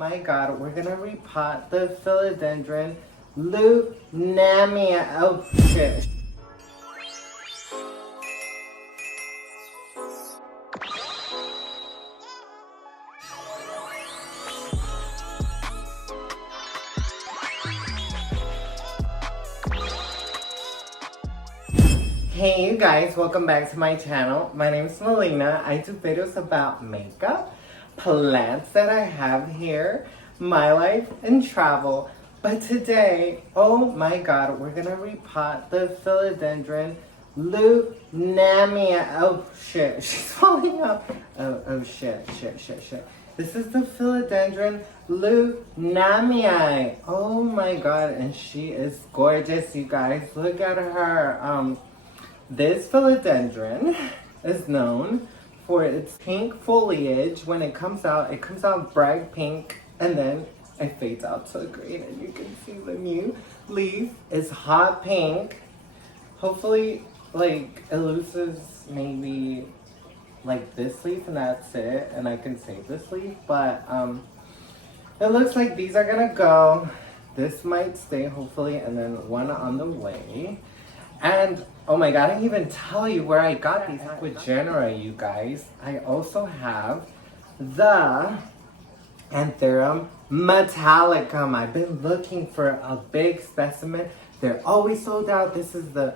my god, we're gonna repot the Philodendron Lynamii. Oh shit. Hey you guys, welcome back to my channel. My name is Melina. I do videos about makeup, plants that I have here, my life, and travel. But today, oh my god, we're gonna repot the Philodendron Lynamii. Oh shit, she's falling off. Oh shit. This is the Philodendron Lynamii. Oh my god, and she is gorgeous, you guys. Look at her. This philodendron is known for its pink foliage. When it comes out bright pink, and then it fades out to green, and you can see the new leaf is hot pink. Hopefully, like, it loses maybe like this leaf and that's it, and I can save this leaf, but it looks like these are gonna go. This might stay, hopefully, and then one on the way. And oh my god, I didn't even tell you where I got these Ecuagenera, you guys. I also have the Anthurium metallicum. I've been looking for a big specimen. They're always sold out. This is the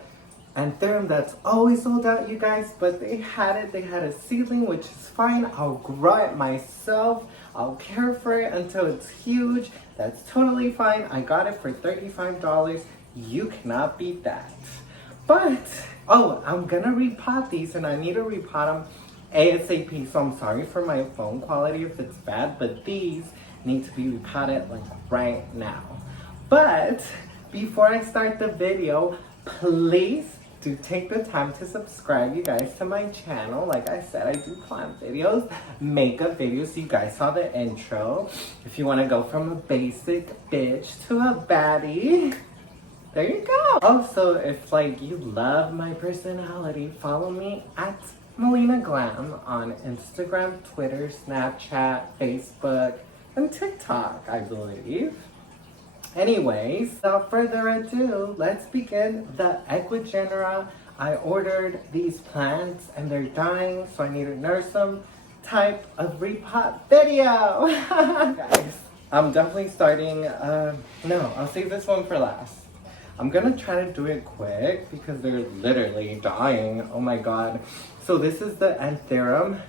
Anthurium that's always sold out, you guys. But they had it. They had a seedling, which is fine. I'll grow it myself. I'll care for it until it's huge. That's totally fine. I got it for $35. You cannot beat that. But, oh, I'm gonna repot these, and I need to repot them ASAP, so I'm sorry for my phone quality if it's bad, but these need to be repotted like right now. But before I start the video, please do take the time to subscribe, you guys, to my channel. Like I said, I do plant videos, makeup videos. You guys saw the intro. If you want to go from a basic bitch to a baddie, there you go. Also, if like you love my personality, follow me at Melina Glam on Instagram, Twitter, Snapchat, Facebook, and TikTok, I believe. Anyways, without further ado, let's begin the Ecuagenera. I ordered these plants and they're dying, so I need to nurse them. Type of repot video. Guys, I'm definitely starting, no, I'll save this one for last. I'm gonna try to do it quick because they're literally dying. Oh my god. So this is the Anthurium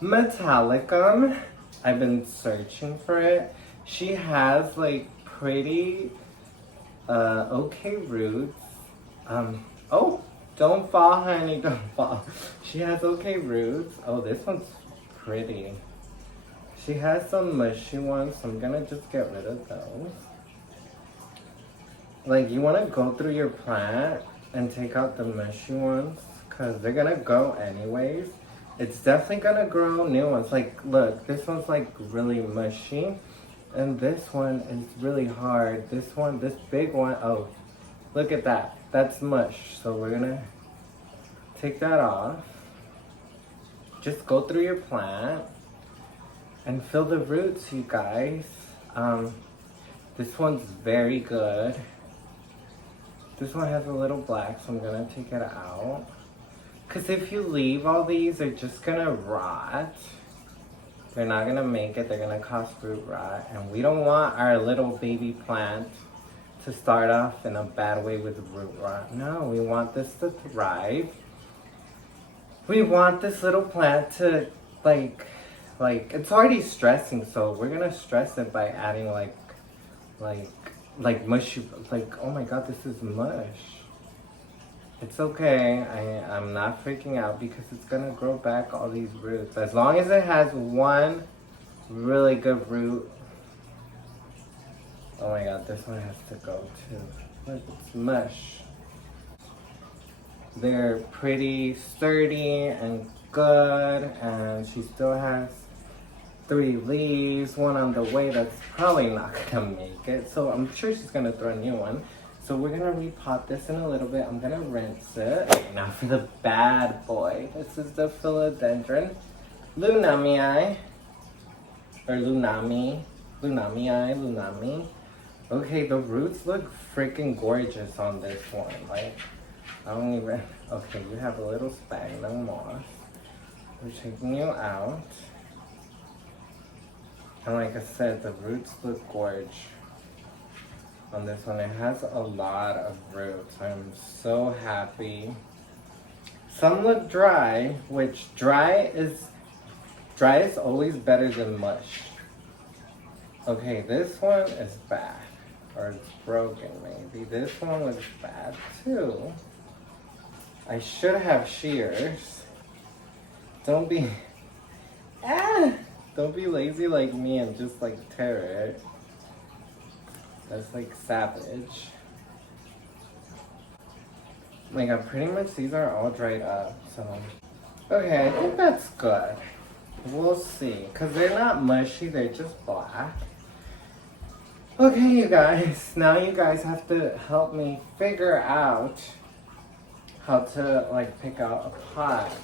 metallicum. I've been searching for it. She has like pretty okay roots. Oh, don't fall, honey, don't fall. She has okay roots. Oh, this one's pretty. She has some mushy ones, so I'm gonna just get rid of those. Like, you want to go through your plant and take out the mushy ones because they're going to go anyways. It's definitely going to grow new ones. Like, look, this one's like really mushy. And this one is really hard. This one, this big one, oh, look at that. That's mush. So we're going to take that off. Just go through your plant and fill the roots, you guys. This one's very good. This one has a little black, so I'm gonna take it out. Cause if you leave all these, they're just gonna rot. They're not gonna make it, they're gonna cause fruit rot. And we don't want our little baby plant to start off in a bad way with root rot. No, we want this to thrive. We want this little plant to like it's already stressing, so we're gonna stress it by adding like mushy, like, oh my god, this is mush. It's okay, I'm not freaking out because it's gonna grow back all these roots. As long as it has one really good root. Oh my god, this one has to go too. Look, it's mush. They're pretty sturdy and good, and she still has 3 leaves, one on the way that's probably not gonna make it. So I'm sure she's gonna throw a new one. So we're gonna repot this in a little bit. I'm gonna rinse it. Okay, now for the bad boy. This is the Philodendron Lynamii, or Lynamii. Lynamii. Okay, the roots look freaking gorgeous on this one. Like, I don't even, okay, you have a little sphagnum moss. We're taking you out. And like I said, the roots look gorgeous on this one. It has a lot of roots. I'm so happy. Some look dry, which dry is always better than mush. Okay, this one is bad. Or it's broken maybe. This one looks bad too. I should have shears. Don't be don't be lazy like me and just like tear it. That's like savage. Like pretty much these are all dried up, so okay, I think that's good. We'll see. Cause they're not mushy, they're just black. Okay, you guys, now you guys have to help me figure out how to like pick out a pot.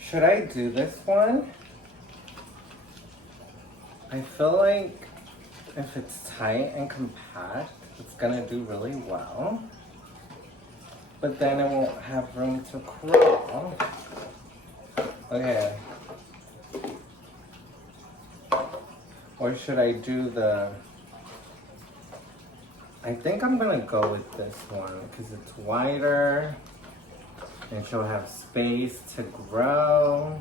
Should I do this one? I feel like if it's tight and compact, it's gonna do really well. But then it won't have room to crawl. Okay. Or should I do I think I'm gonna go with this one because it's wider and she'll have space to grow.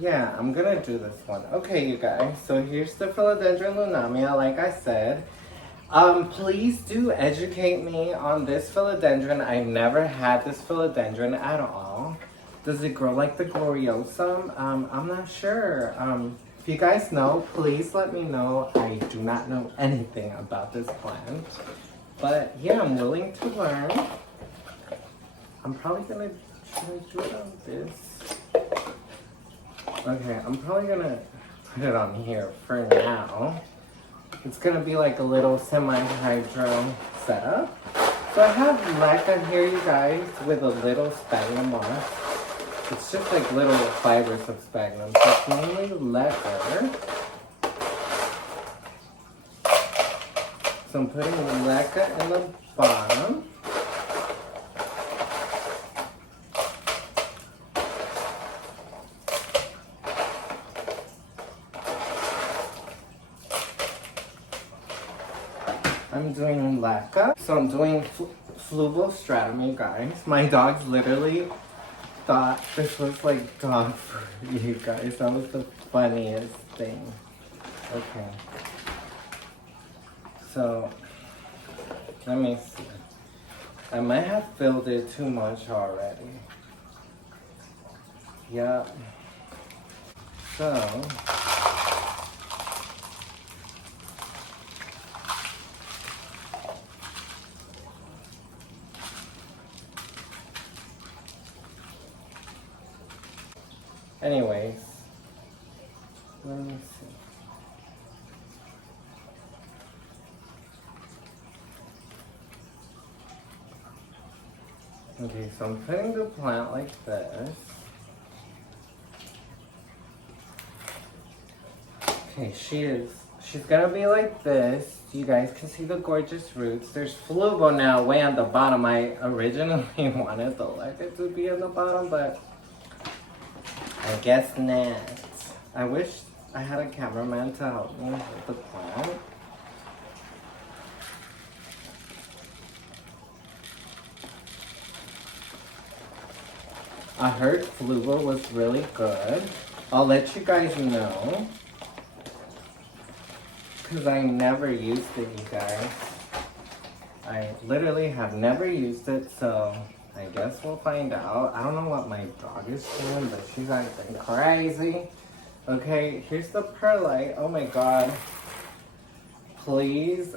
Yeah, I'm gonna do this one. Okay, you guys, so here's the Philodendron Lynamii, like I said. Please do educate me on this philodendron. I've never had this philodendron at all. Does it grow like the gloriosum? I'm not sure. If you guys know, please let me know. I do not know anything about this plant. But yeah, I'm willing to learn. I'm probably gonna, should I do it on this? Okay, I'm probably gonna put it on here for now. It's gonna be like a little semi-hydro setup. So I have leca here, you guys, with a little sphagnum moss. It's just like little fibers of sphagnum. So it's mainly leca. So I'm putting leca in the bottom. I'm doing leca. So I'm doing Philodendron, you guys. My dogs literally thought this was like dog food, you guys. That was the funniest thing. Okay. So, let me see. I might have filled it too much already. Yep. So, anyways, let me see. Okay, so I'm putting the plant like this. Okay, she's gonna be like this. You guys can see the gorgeous roots. There's fluvo now way on the bottom. I originally wanted the leca to be on the bottom, but I guess not. I wish I had a cameraman to help me with the plant. I heard fluvo was really good. I'll let you guys know. Because I never used it, you guys. I literally have never used it, so I guess we'll find out. I don't know what my dog is doing, but she's acting crazy. Okay, here's the perlite. Oh my god. Please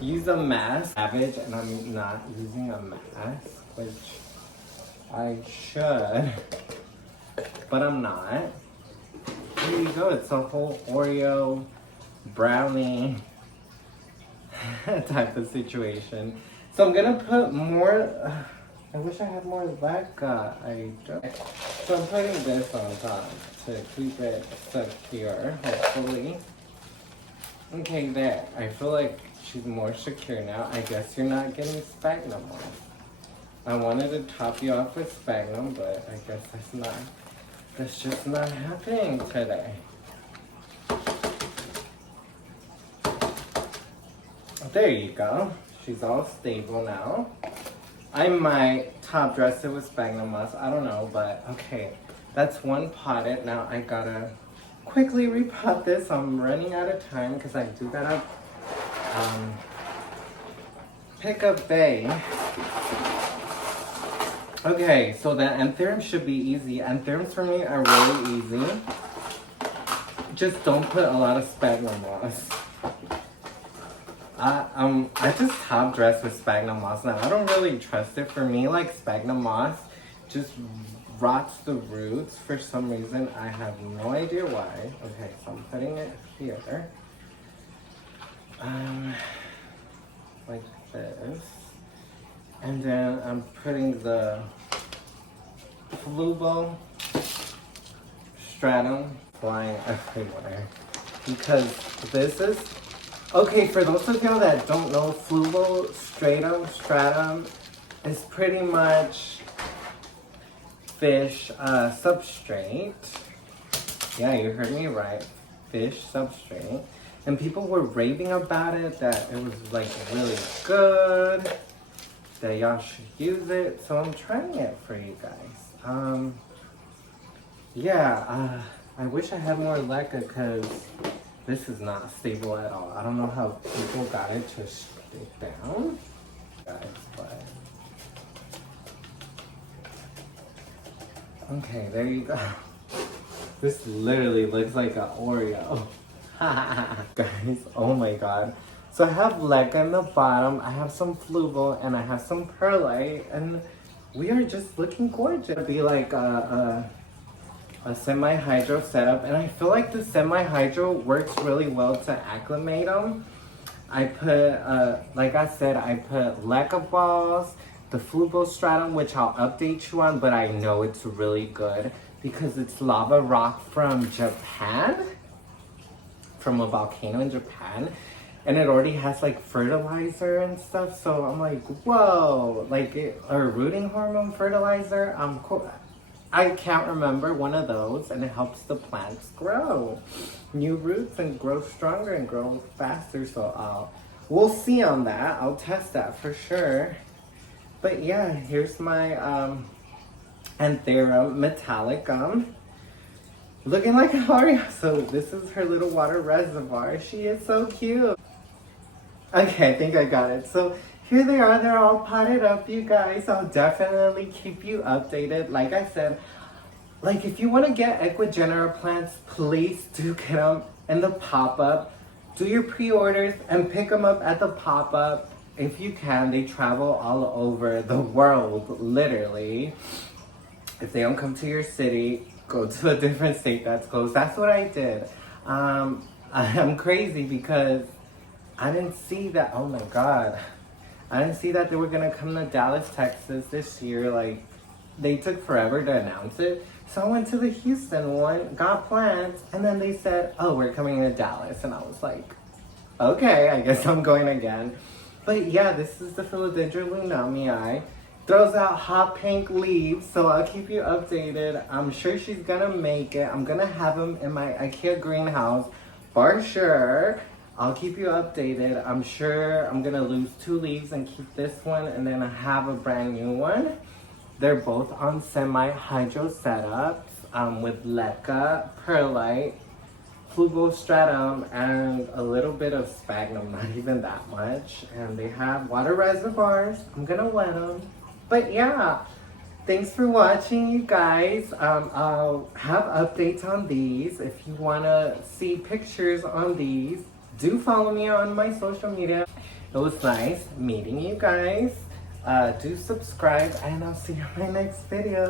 use a mask. Savage, and I'm not using a mask, which I should, but I'm not. Here you go. It's a whole Oreo brownie type of situation. So I'm gonna put more I wish I had more leca. I don't. So I'm putting this on top to keep it secure, hopefully. Okay, there. I feel like she's more secure now. I guess you're not getting sphagnum on. I wanted to top you off with sphagnum, but I guess that's just not happening today. There you go. She's all stable now. I might top dress it with sphagnum moss. I don't know, but okay. That's one potted. Now I gotta quickly repot this. I'm running out of time because I do gotta pick up Bay. Okay, so the Anthurium should be easy. Anthuriums for me are really easy. Just don't put a lot of sphagnum moss. I just top dress with sphagnum moss now. I don't really trust it. For me, like sphagnum moss just rots the roots for some reason. I have no idea why. Okay, so I'm putting it here. Like this. And then I'm putting the Philodendron Stratum flying everywhere. Because this is... Okay, for those of y'all that don't know, Philodendron Stratum is pretty much fish substrate. Yeah, you heard me right. Fish substrate. And people were raving about it, that it was like really good, that y'all should use it. So I'm trying it for you guys. Yeah, I wish I had more leca because this is not stable at all. I don't know how people got it to stick down, guys, but okay, there you go. This literally looks like an Oreo. Guys, oh my god. So I have leca in the bottom, I have some fluval, and I have some perlite, and we are just looking gorgeous. It'll be like a semi-hydro setup, and I feel like the semi-hydro works really well to acclimate them. I put, like I said, I put leca balls, the Philodendron Stratum, which I'll update you on, but I know it's really good because it's lava rock from Japan, from a volcano in Japan, and it already has like fertilizer and stuff. So I'm like, whoa, like a rooting hormone fertilizer. Cool. I can't remember one of those, and it helps the plants grow new roots and grow stronger and grow faster. So we'll see on that. I'll test that for sure. But yeah, here's my Anthurium metallicum, looking like an Oreo. So this is her little water reservoir. She is so cute. Okay, I think I got it. So here they are. They're all potted up, you guys. I'll definitely keep you updated. Like I said, like if you want to get Ecuagenera plants, please do get them in the pop-up. Do your pre-orders and pick them up at the pop-up. If you can, they travel all over the world, literally. If they don't come to your city, go to a different state that's close. That's what I did. I'm crazy because I didn't see that. Oh my God. I didn't see that they were gonna come to Dallas, Texas this year. Like, they took forever to announce it. So I went to the Houston one, got plants, and then they said, oh, we're coming to Dallas. And I was like, okay, I guess I'm going again. But yeah, this is the Philodendron Lynamii. Throws out hot pink leaves, so I'll keep you updated. I'm sure she's gonna make it. I'm gonna have them in my IKEA greenhouse for sure. I'll keep you updated. I'm sure I'm gonna lose 2 leaves and keep this one, and then I have a brand new one. They're both on semi-hydro setups with leca, perlite, Philodendron Stratum, and a little bit of sphagnum, not even that much. And they have water reservoirs. I'm gonna wet them. But yeah, thanks for watching, you guys. I'll have updates on these. If you wanna see pictures on these, do follow me on my social media. It was nice meeting you guys. Do subscribe, and I'll see you in my next video.